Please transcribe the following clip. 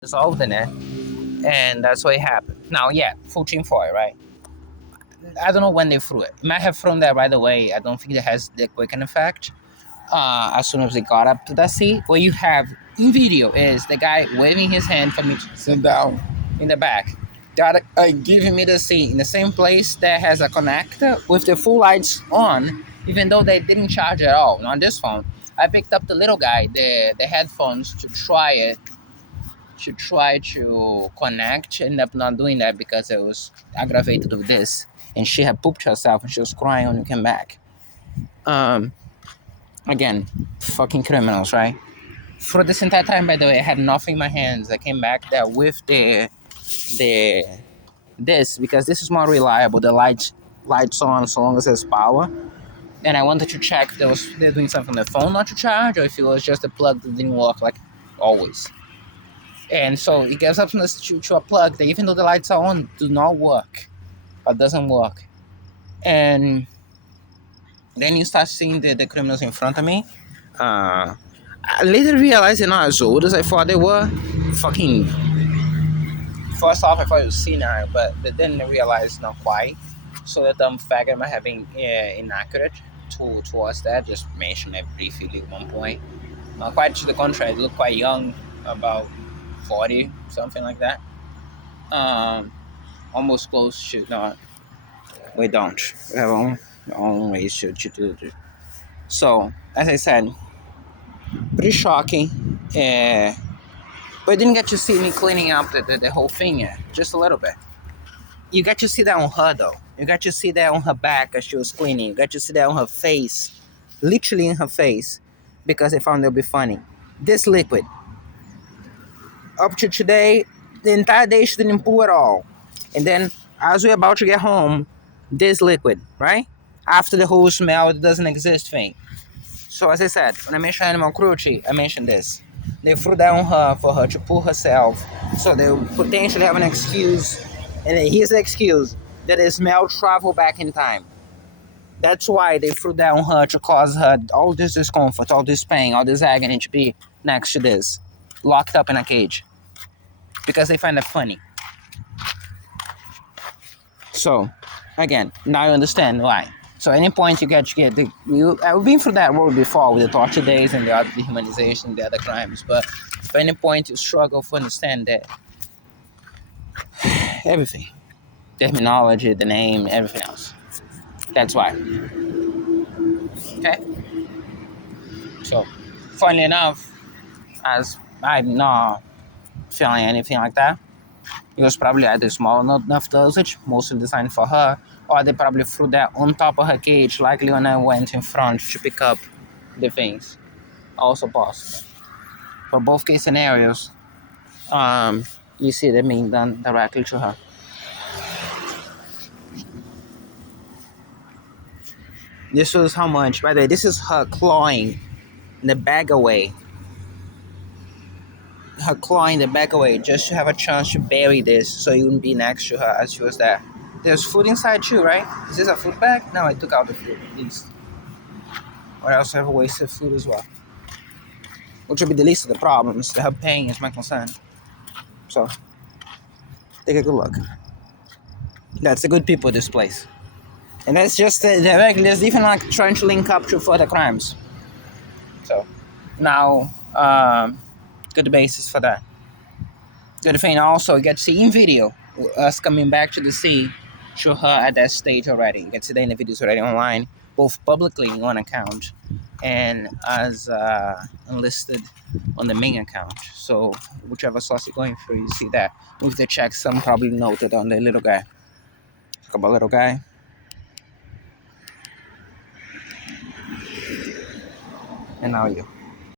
dissolved in it, and that's what happened. Now, yeah, full team for it, right? I don't know when they threw it. Might have thrown that right away. I don't think it has the quicken effect. As soon as they got up to that seat, what you have in video is the guy waving his hand for me to sit down in the back. Got giving me the seat in the same place that has a connector with the full lights on, even though they didn't charge at all. On this phone, I picked up the little guy, the headphones to try it, to try to connect. Ended up not doing that because it was aggravated with this, and she had pooped herself and she was crying when we came back. Um, Again, fucking criminals, right? For this entire time, by the way, I had nothing in my hands. I came back there with the this because this is more reliable. The lights on so long as there's power. And I wanted to check if they're doing something on the phone not to charge, or if it was just a plug that didn't work like always. And so it gives up to a plug that even though the lights are on, do not work or doesn't work. And then you start seeing the criminals in front of me. I later realized they're not as old as I thought they were. Fucking. First off, I thought it was senile, but then I realized not quite. So the dumb faggot might have been inaccurate towards that. Just mentioned it briefly at one point. Quite to the contrary, they look quite young, about 40, something like that. Almost close to not. We don't. We have our own ways to do it. So, as I said, pretty shocking. But I didn't get to see me cleaning up the whole thing yet. Just a little bit. You got to see that on her, though. You got to see that on her back as she was cleaning. You got to see that on her face. Literally in her face. Because I found it would be funny. This liquid. Up to today, the entire day she didn't poo at all. And then, as we're about to get home, this liquid, right? After the whole smell, it doesn't exist thing. So as I said, when I mentioned animal cruelty, I mentioned this. They threw that on her for her to pull herself. So they potentially have an excuse. And here's the excuse. That the smell travel back in time. That's why they threw that on her to cause her all this discomfort, all this pain, all this agony to be next to this. Locked up in a cage. Because they find it funny. So, again, now you understand why. So, any point you get I've been through that road before with the torture days and the other dehumanization, the other crimes. But if any point you struggle to understand that everything, terminology, the name, everything else. That's why. Okay. So, funny enough, as I'm not feeling anything like that. It was probably either small enough dosage, mostly designed for her, or they probably threw that on top of her cage, likely when I went in front to pick up the things. Also possible. For both case scenarios, you see them being done directly to her. This was how much? By the way, this is her clawing the bag away. Her clawing the bag away just to have a chance to bury this so you wouldn't be next to her as she was there. There's food inside too, right? Is this a food bag? No, I took out the food at least. Or else I have wasted food as well. Which would be the least of the problems. Her pain is my concern. So, take a good look. That's the good people of this place. And that's just there's even like trying to link up to further crimes. So, now, good basis for that. Good thing also, you get to see in video us coming back to the sea, show her at that stage already. You get to see that in the videos already online, both publicly in one account and as enlisted on the main account. So whichever source you're going through, you see that. With the checksum probably noted on the little guy. Talk about little guy. And now you.